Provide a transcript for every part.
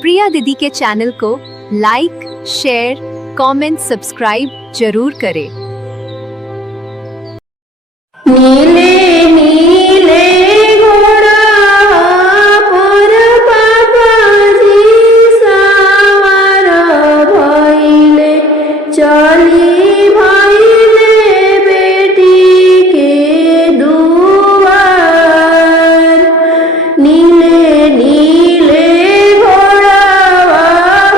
प्रिया दीदी के चैनल को लाइक, शेयर, कमेंट, सब्सक्राइब जरूर करें। नीले नीले घोड़ा पर बाबाजी सवार भइले, चली भइले बेटी के दुआर। नीले नीले घोड़ा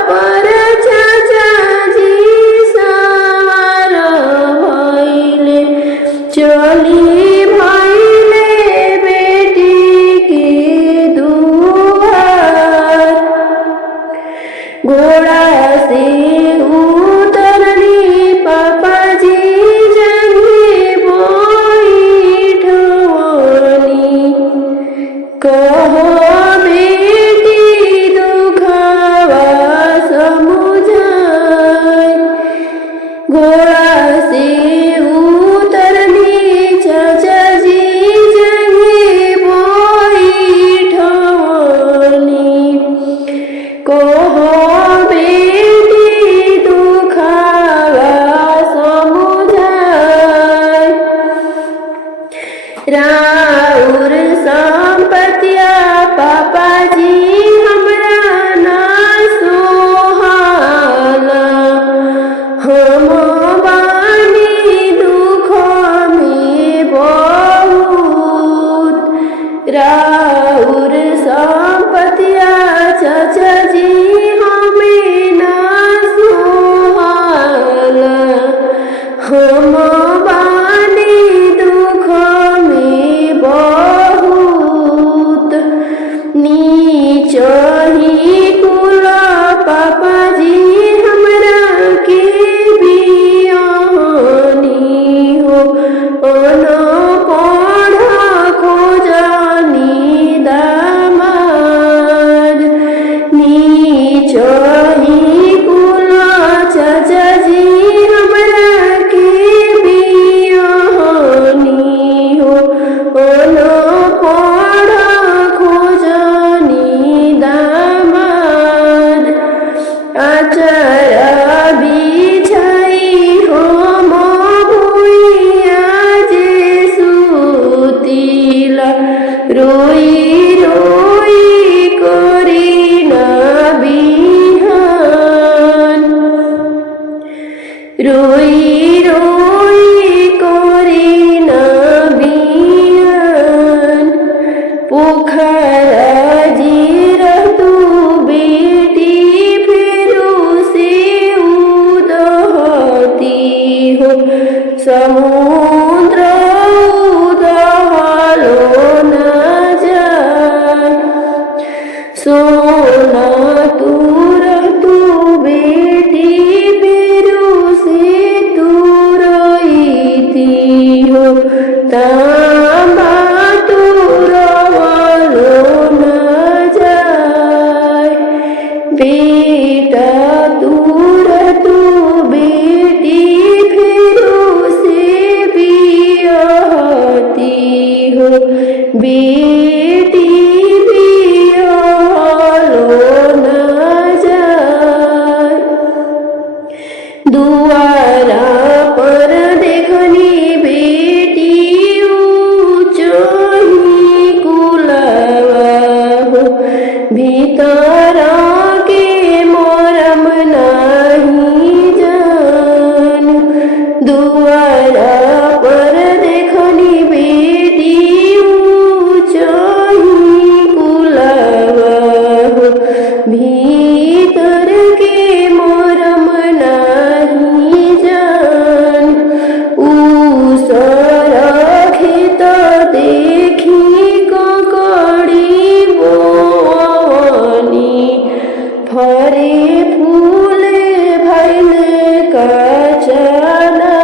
पर चाचाजी सवार भइले, चली भइले बेटी के दुआर। घोड़ा से उतरली पापाजी जंघे बैठवनी, कहो बेटी दुखवा समुझाई। घोड़ा से उतरली चाचाजी जंघे बैठवनी, कहो बेटी दुखवा समुझाई। राउर संपतिया पापाजी हमरा ना सोहाला, हम बानी दुख में बहुत। राउर संपतिया चाचाजी हमें ना सोहाला, हम बानी दुख में बहुत। नीच ही कुल पापाजी हमरा के बियानी हो, अनपढ़ खोजनी दामाद। नीच ही कुल चाचाजी हमरा के बियानी हो, अनपढ़ खोजनी दामाद। आचरा बिछाई हम भुइया जे सुतिला, रोई रोई करी ना बिहान। रोई रोई करी ना बिहान। पोखरा जीरा तू बेटी फेरू से उदहती हो, समुद्र उदहलो ना जाए। सोना तूर तू बेटी फेरू से तू रोईती हो, तांबा तुरवलो ना जाए। बेटा तूर तू बेटी फेरू से बियाहती हो, बेटी बियाहलो ना जाए। दुआरा पर देखनी बेटी ऊंचही कुलवा हो, भीतर के मोरम नाही जान। दुआरा पर देखनी बेटी ऊंचही कुलवा हो, भीतर के मोरम नाही जान। ऊसर खेत देखी ककड़ी बोवनी, फरे फूले भइले कचनार।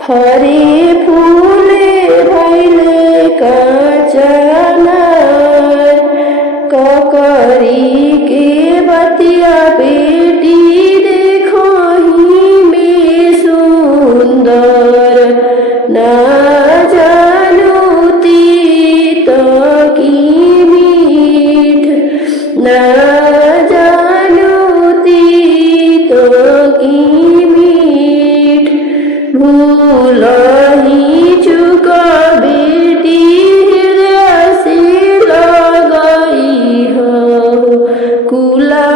फरे फूले भइले कचनार। ककरी के बतिया बेटी देखही में सुंदर, ना जानू तीत की मीठ। भूलही चुक बेटी हृदय से लगई हो कुला